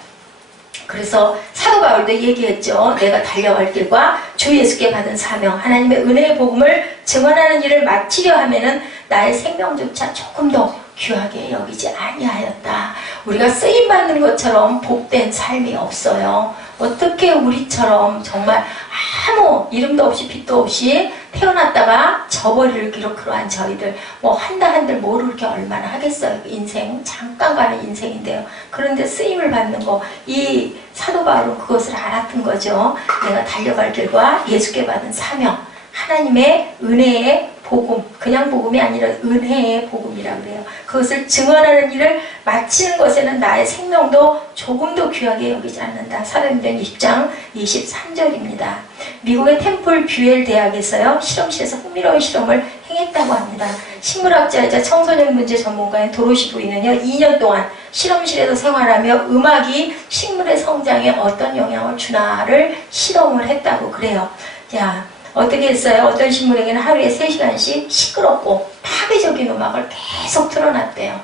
그래서 사도 바울도 얘기했죠. 내가 달려갈 길과 주 예수께 받은 사명, 하나님의 은혜의 복음을 증언하는 일을 마치려 하면은 나의 생명조차 조금 더 귀하게 여기지 아니하였다. 우리가 쓰임받는 것처럼 복된 삶이 없어요. 어떻게 우리처럼 정말 아무 이름도 없이 빛도 없이 태어났다가 저버릴 기록 그러한 저희들 뭐 한들 뭘 그렇게 얼마나 하겠어요. 인생 잠깐 가는 인생인데요. 그런데 쓰임을 받는 거 이 사도 바울은 그것을 알았던 거죠. 내가 달려갈 길과 예수께 받은 사명, 하나님의 은혜의 복음, 그냥 복음이 아니라 은혜의 복음이라고 그래요. 그것을 증언하는 일을 마치는 것에는 나의 생명도 조금도 귀하게 여기지 않는다. 사도행전 20장 23절입니다. 미국의 템플 뷰엘 대학에서요, 실험실에서 흥미로운 실험을 행했다고 합니다. 식물학자이자 청소년 문제 전문가인 도로시 부인은요, 2년 동안 실험실에서 생활하며 음악이 식물의 성장에 어떤 영향을 주나를 실험을 했다고 그래요. 자, 어떻게 했어요? 어떤 식물에게는 하루에 3시간씩 시끄럽고 파괴적인 음악을 계속 틀어놨대요.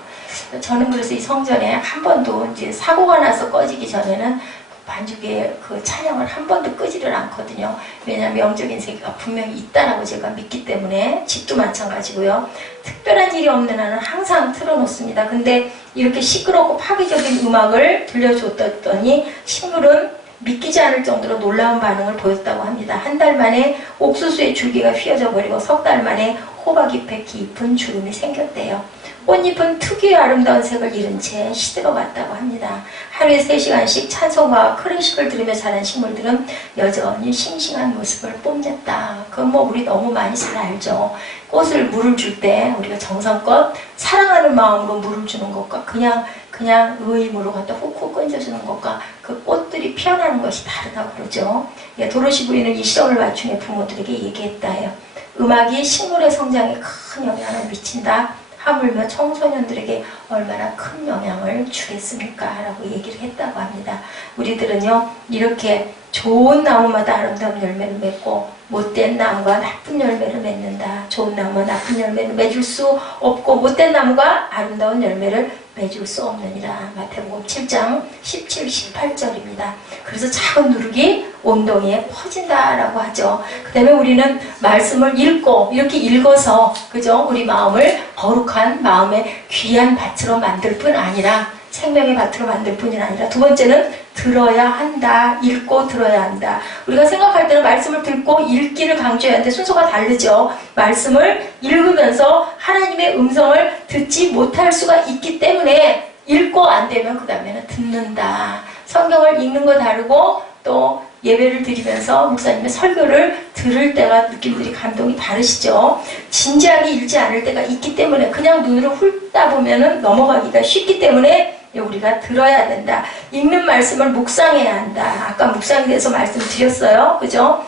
저는 그래서 이 성전에 한 번도 이제 사고가 나서 꺼지기 전에는 반죽에 그 찬양을 한 번도 끄지를 않거든요. 왜냐하면 영적인 세계가 분명히 있다라고 제가 믿기 때문에 집도 마찬가지고요. 특별한 일이 없는 한은 항상 틀어놓습니다. 근데 이렇게 시끄럽고 파괴적인 음악을 들려줬더니 식물은 믿기지 않을 정도로 놀라운 반응을 보였다고 합니다. 한 달 만에 옥수수의 줄기가 휘어져 버리고 석 달 만에 호박잎에 깊은 주름이 생겼대요. 꽃잎은 특유의 아름다운 색을 잃은 채 시들어갔다고 합니다. 하루에 3시간씩 찬송가와 클래식을 들으며 자란 식물들은 여전히 싱싱한 모습을 뽐냈다. 그건 뭐 우리 너무 많이 잘 알죠. 꽃을 물을 줄 때 우리가 정성껏 사랑하는 마음으로 물을 주는 것과 그냥 의무로 갖다 훅훅 건져주는 것과 그 꽃들이 피어나는 것이 다르다고 그러죠. 도로시 부인은 이 시험을 맞춘 부모들에게 얘기했다 해요. 음악이 식물의 성장에 큰 영향을 미친다. 하물며 청소년들에게 얼마나 큰 영향을 주겠습니까? 라고 얘기를 했다고 합니다. 우리들은요, 이렇게 좋은 나무마다 아름다운 열매를 맺고 못된 나무가 나쁜 열매를 맺는다. 좋은 나무가 나쁜 열매를 맺을 수 없고 못된 나무가 아름다운 열매를 맺을 수 없느니라. 마태복음 7장 17, 18절입니다. 그래서 작은 누룩이 온동이에 퍼진다라고 하죠. 그 다음에 우리는 말씀을 읽고 이렇게 읽어서 그죠? 우리 마음을 거룩한 마음의 귀한 밭으로 만들 뿐 아니라 생명의 밭으로 만들 뿐이 아니라 두 번째는 들어야 한다. 읽고 들어야 한다. 우리가 생각할 때는 말씀을 듣고 읽기를 강조해야 하는데 순서가 다르죠. 말씀을 읽으면서 하나님의 음성을 듣지 못할 수가 있기 때문에 읽고 안 되면 그 다음에는 듣는다. 성경을 읽는 거 다르고 또 예배를 드리면서 목사님의 설교를 들을 때가 느낌들이 감동이 다르시죠. 진지하게 읽지 않을 때가 있기 때문에 그냥 눈으로 훑다 보면은 넘어가기가 쉽기 때문에 우리가 들어야 된다. 읽는 말씀을 묵상해야 한다. 아까 묵상에 대해서 말씀드렸어요. 그죠?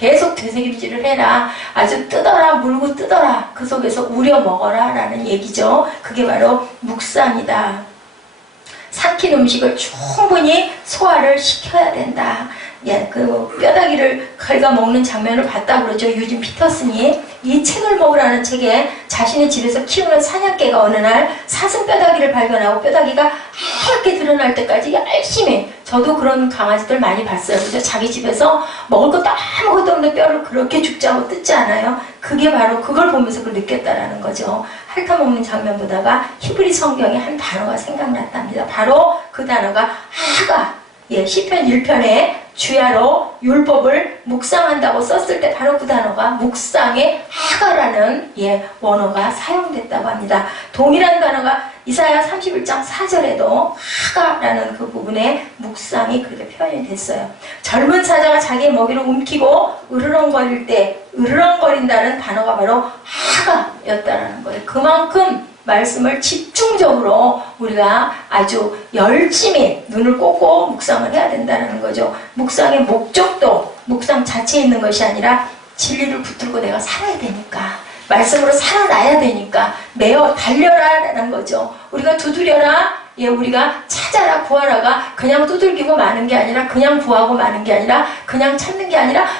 계속 되새김질을 해라. 아주 뜯어라, 물고 뜯어라. 그 속에서 우려 먹어라. 라는 얘기죠. 그게 바로 묵상이다. 삭힌 음식을 충분히 소화를 시켜야 된다. 그 뼈다귀를 긁어 먹는 장면을 봤다고 그러죠. 유진 피터슨이 이 책을 먹으라는 책에 자신의 집에서 키우는 사냥개가 어느 날 사슴 뼈다귀를 발견하고 뼈다귀가 하얗게 드러날 때까지 열심히, 저도 그런 강아지들 많이 봤어요. 그죠? 자기 집에서 먹을 것도 아무것도 없는 뼈를 그렇게 죽자고 뜯지 않아요. 그게 바로 그걸 보면서 그걸 느꼈다라는 거죠. 핥아먹는 장면 보다가 히브리 성경에 한 단어가 생각났답니다. 바로 그 단어가 하가, 시편 1편에 주야로 율법을 묵상한다고 썼을 때 바로 그 단어가 묵상의 하가라는 원어가 사용됐다고 합니다. 동일한 단어가 이사야 31장 4절에도 하가라는 그 부분에 묵상이 그렇게 표현이 됐어요. 젊은 사자가 자기의 먹이를 움키고 으르렁거릴 때 으르렁거린다는 단어가 바로 하가였다라는 거예요. 그만큼 말씀을 집중적으로 우리가 아주 열심히 눈을 꽂고 묵상을 해야 된다는 거죠. 묵상의 목적도 묵상 자체에 있는 것이 아니라 진리를 붙들고 내가 살아야 되니까, 말씀으로 살아나야 되니까 매어 달려라라는 거죠. 우리가 두드려라, 우리가 찾아라, 구하라가 그냥 두들기고 마는 게 아니라, 그냥 구하고 마는 게 아니라, 그냥 찾는 게 아니라 막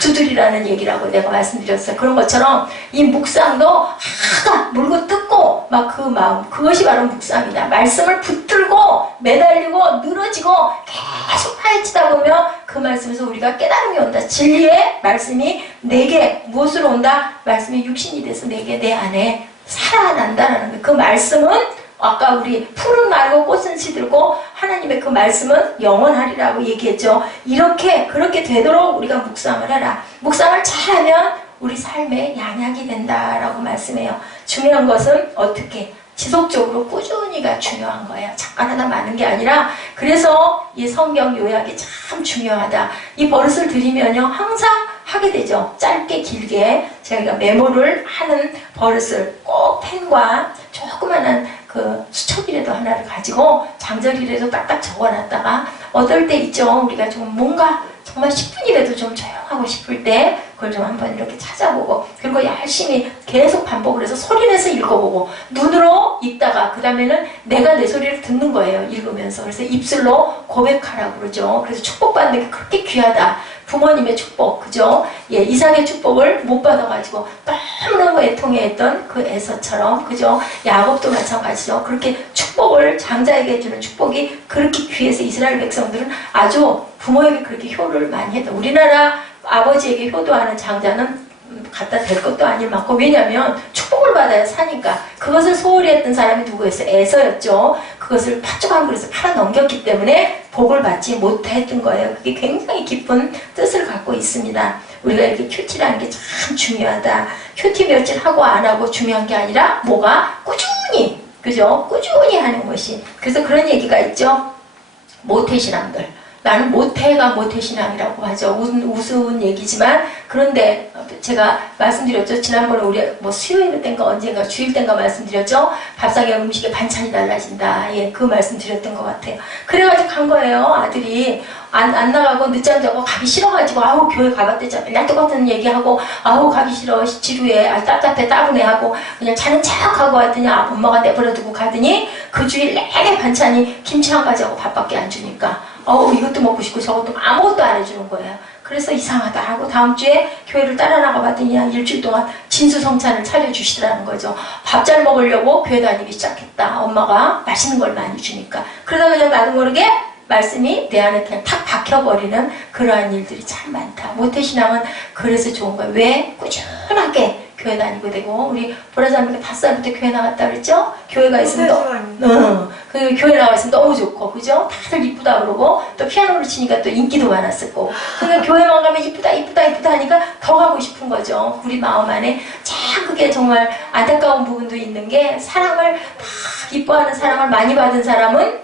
두드리라는 얘기라고 내가 말씀드렸어요. 그런 것처럼 이 묵상도 하가 물고 뜯고 막 그 마음, 그것이 바로 묵상이다. 말씀을 붙들고 매달리고 늘어지고 계속 파헤치다 보면 그 말씀에서 우리가 깨달음이 온다. 진리의 말씀이 내게 무엇으로 온다? 말씀이 육신이 돼서 내게 내 안에 살아난다라는 거예요. 그 말씀은 아까 우리 풀은 말고 꽃은 시들고 하나님의 그 말씀은 영원하리라고 얘기했죠. 그렇게 되도록 우리가 묵상을 해라. 묵상을 잘하면 우리 삶의 양약이 된다라고 말씀해요. 중요한 것은 어떻게? 지속적으로 꾸준히가 중요한 거예요. 잠깐 하다 마는 게 아니라. 그래서 이 성경 요약이 참 중요하다. 이 버릇을 들이면요 항상 하게 되죠. 짧게 길게 저희가 메모를 하는 버릇을 꼭 펜과 조그만한 그 수첩이라도 하나를 가지고 장절이라도 딱딱 적어놨다가 어떨 때 있죠. 우리가 좀 뭔가 정말 10분이라도 좀 조용하고 싶을 때 그걸 좀 한번 이렇게 찾아보고, 그리고 열심히 계속 반복을 해서 소리내서 읽어보고, 눈으로 읽다가 그 다음에는 내가 내 소리를 듣는 거예요. 읽으면서. 그래서 입술로 고백하라고 그러죠. 그래서 축복받는 게 그렇게 귀하다. 부모님의 축복, 그죠? 이삭의 축복을 못 받아가지고 너무너무 애통해했던 그 에서처럼, 그죠? 야곱도 마찬가지죠. 그렇게 축복을, 장자에게 주는 축복이 그렇게 귀해서 이스라엘 백성들은 아주 부모에게 그렇게 효를 많이 했다. 우리나라 아버지에게 효도하는 장자는 갖다 댈 것도 아닐 만큼, 왜냐하면 축복을 받아야 사니까. 그것을 소홀히 했던 사람이 누구였어요? 에서였죠. 그것을 팥죽한 그릇에 팔아 넘겼기 때문에 복을 받지 못했던 거예요. 그게 굉장히 깊은 뜻을 갖고 있습니다. 우리가 이렇게 큐티라는 게 참 중요하다. 큐티 며칠 하고 안 하고 중요한 게 아니라 뭐가? 꾸준히, 그죠? 꾸준히 하는 것이. 그래서 그런 얘기가 있죠. 모태신앙들. 나는 모태가 모태신앙이라고 하죠. 우스운 얘기지만, 그런데 제가 말씀드렸죠. 지난번에 우리 수요일 땐가 언젠가 주일 땐가 말씀드렸죠. 밥상에 음식에 반찬이 달라진다. 그 말씀 드렸던 것 같아요. 그래가지고 간 거예요. 아들이 안 나가고 늦잠 자고 가기 싫어가지고, 아우 교회 가봤대죠. 맨날 똑같은 얘기하고, 아우 가기 싫어, 지루해, 답답해, 따분해 하고 그냥 자는 척하고 왔더니 엄마가 내버려두고 가더니 그 주일 내내 반찬이 김치 한 가지하고 밥밖에 안 주니까 이것도 먹고 싶고 저것도 아무것도 안 해주는 거예요. 그래서 이상하다 하고 다음 주에 교회를 따라 나가봤더니 한 일주일 동안 진수성찬을 차려주시더라는 거죠. 밥 잘 먹으려고 교회 다니기 시작했다. 엄마가 맛있는 걸 많이 주니까. 그러다 그냥 나도 모르게 말씀이 내 안에 그냥 탁 박혀버리는 그러한 일들이 참 많다. 모태신앙은 그래서 좋은 거예요. 왜? 꾸준하게 교회 다니고 되고, 우리 보라자매가 5살부터 교회 나갔다 그랬죠? 교회가 있으면 그 교회 나가 있으면 너무 좋고, 그죠? 다들 이쁘다 그러고, 또 피아노를 치니까 또 인기도 많았을 거고, 그러니까 교회만 가면 이쁘다 하니까 더 가고 싶은 거죠. 우리 마음 안에 참 그게 정말 안타까운 부분도 있는 게, 사랑을 막 이뻐하는 사랑을 많이 받은 사람은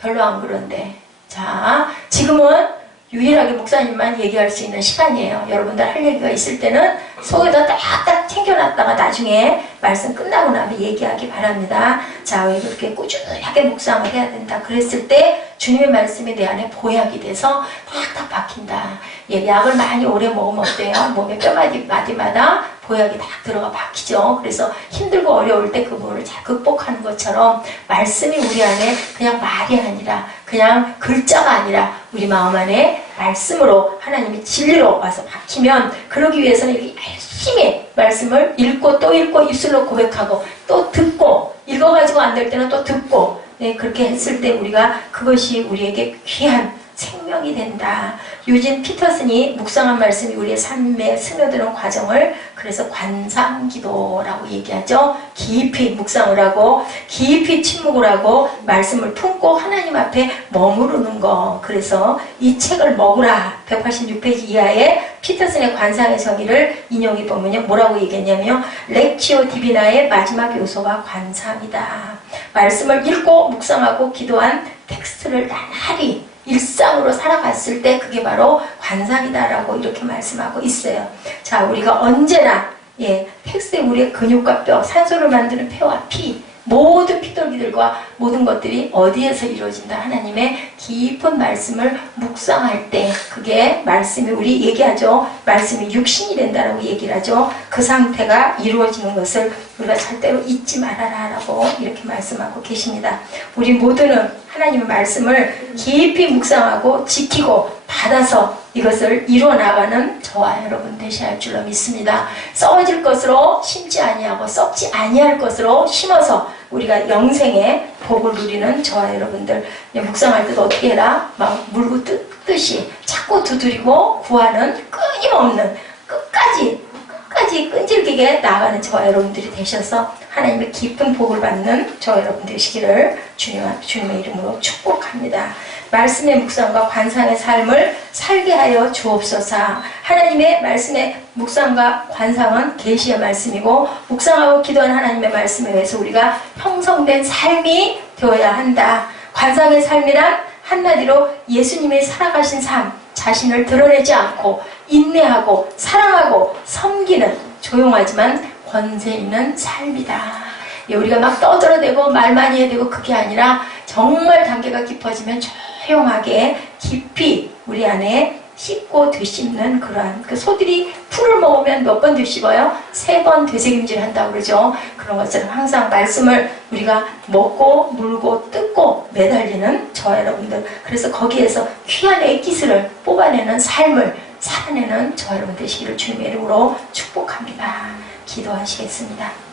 별로 안 그런데, 자, 지금은 유일하게 목사님만 얘기할 수 있는 시간이에요. 여러분들 할 얘기가 있을 때는 속에다 딱딱 챙겨놨다가 나중에 말씀 끝나고 나면 얘기하기 바랍니다. 자, 왜 그렇게 꾸준하게 묵상을 해야 된다. 그랬을 때 주님의 말씀이 내 안에 보약이 돼서 탁탁 박힌다. 약을 많이 오래 먹으면 어때요? 몸에 뼈마디마다 보약이 딱 들어가 박히죠. 그래서 힘들고 어려울 때 그 부분을 잘 극복하는 것처럼 말씀이 우리 안에 그냥 말이 아니라, 그냥 글자가 아니라 우리 마음 안에 말씀으로, 하나님의 진리로 와서 박히면, 그러기 위해서는 이렇게 열심히 말씀을 읽고 또 읽고 입술로 고백하고 또 듣고, 읽어가지고 안 될 때는 또 듣고, 그렇게 했을 때 우리가 그것이 우리에게 귀한 생명이 된다. 유진 피터슨이 묵상한 말씀이 우리의 삶에 스며드는 과정을 그래서 관상기도라고 얘기하죠. 깊이 묵상을 하고 깊이 침묵을 하고 말씀을 품고 하나님 앞에 머무르는 거. 그래서 이 책을 먹으라. 186페이지 이하에 피터슨의 관상의 정의를 인용해 보면요. 뭐라고 얘기했냐면 렉치오 디비나의 마지막 요소가 관상이다. 말씀을 읽고 묵상하고 기도한 텍스트를 나날이 일상으로 살아갔을 때 그게 바로 관상이다라고 이렇게 말씀하고 있어요. 자, 우리가 언제나 텍스트에 우리의 근육과 뼈, 산소를 만드는 폐와 피, 모든 피돌기들과 모든 것들이 어디에서 이루어진다? 하나님의 깊은 말씀을 묵상할 때 그게 말씀이 우리 얘기하죠. 말씀이 육신이 된다라고 얘기를 하죠. 그 상태가 이루어지는 것을 우리가 절대로 잊지 말아라 라고 이렇게 말씀하고 계십니다. 우리 모두는 하나님의 말씀을 깊이 묵상하고 지키고 받아서 이것을 이루어나가는 저와 여러분 되셔야 할 줄로 믿습니다. 썩어질 것으로 심지 아니하고 썩지 아니할 것으로 심어서 우리가 영생의 복을 누리는 저와 여러분들 묵상할 때도 어떻게 해라? 막 물고 뜯듯이 자꾸 두드리고 구하는 끊임없는 끝까지 끈질기게 나아가는 저와 여러분들이 되셔서 하나님의 깊은 복을 받는 저와 여러분 되시기를 주님의 이름으로 축복합니다. 말씀의 묵상과 관상의 삶을 살게 하여 주옵소서. 하나님의 말씀의 묵상과 관상은 계시의 말씀이고 묵상하고 기도하는 하나님의 말씀에 의해서 우리가 형성된 삶이 되어야 한다. 관상의 삶이란 한마디로 예수님이 살아가신 삶, 자신을 드러내지 않고 인내하고 사랑하고 섬기는 조용하지만 권세 있는 삶이다. 우리가 막 떠들어대고 말 많이 해야 되고 그게 아니라 정말 단계가 깊어지면 조용하게 깊이 우리 안에 씹고 되씹는 그러한 그 소들이 풀을 먹으면 몇 번 되씹어요? 3번 되새김질 한다고 그러죠. 그런 것처럼 항상 말씀을 우리가 먹고 물고 뜯고 매달리는 저와 여러분들, 그래서 거기에서 귀한 액기스를 뽑아내는 삶을 살아내는 저와 여러분 되시기를 주님의 이름으로 축복합니다. 기도하시겠습니다.